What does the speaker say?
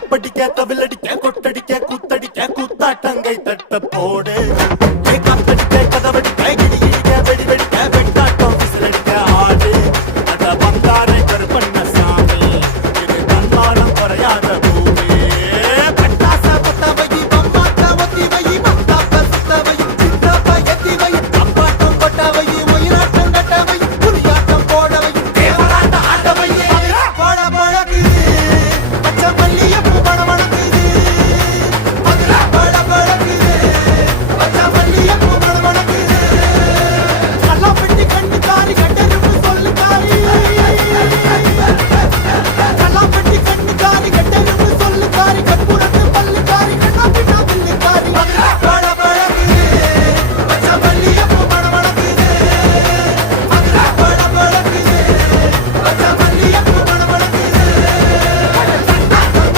கப்படிக்க கவிலடிக்க கொட்டடிக்க கூத்தடிக்க கூத்தாட்டங்கை தட்ட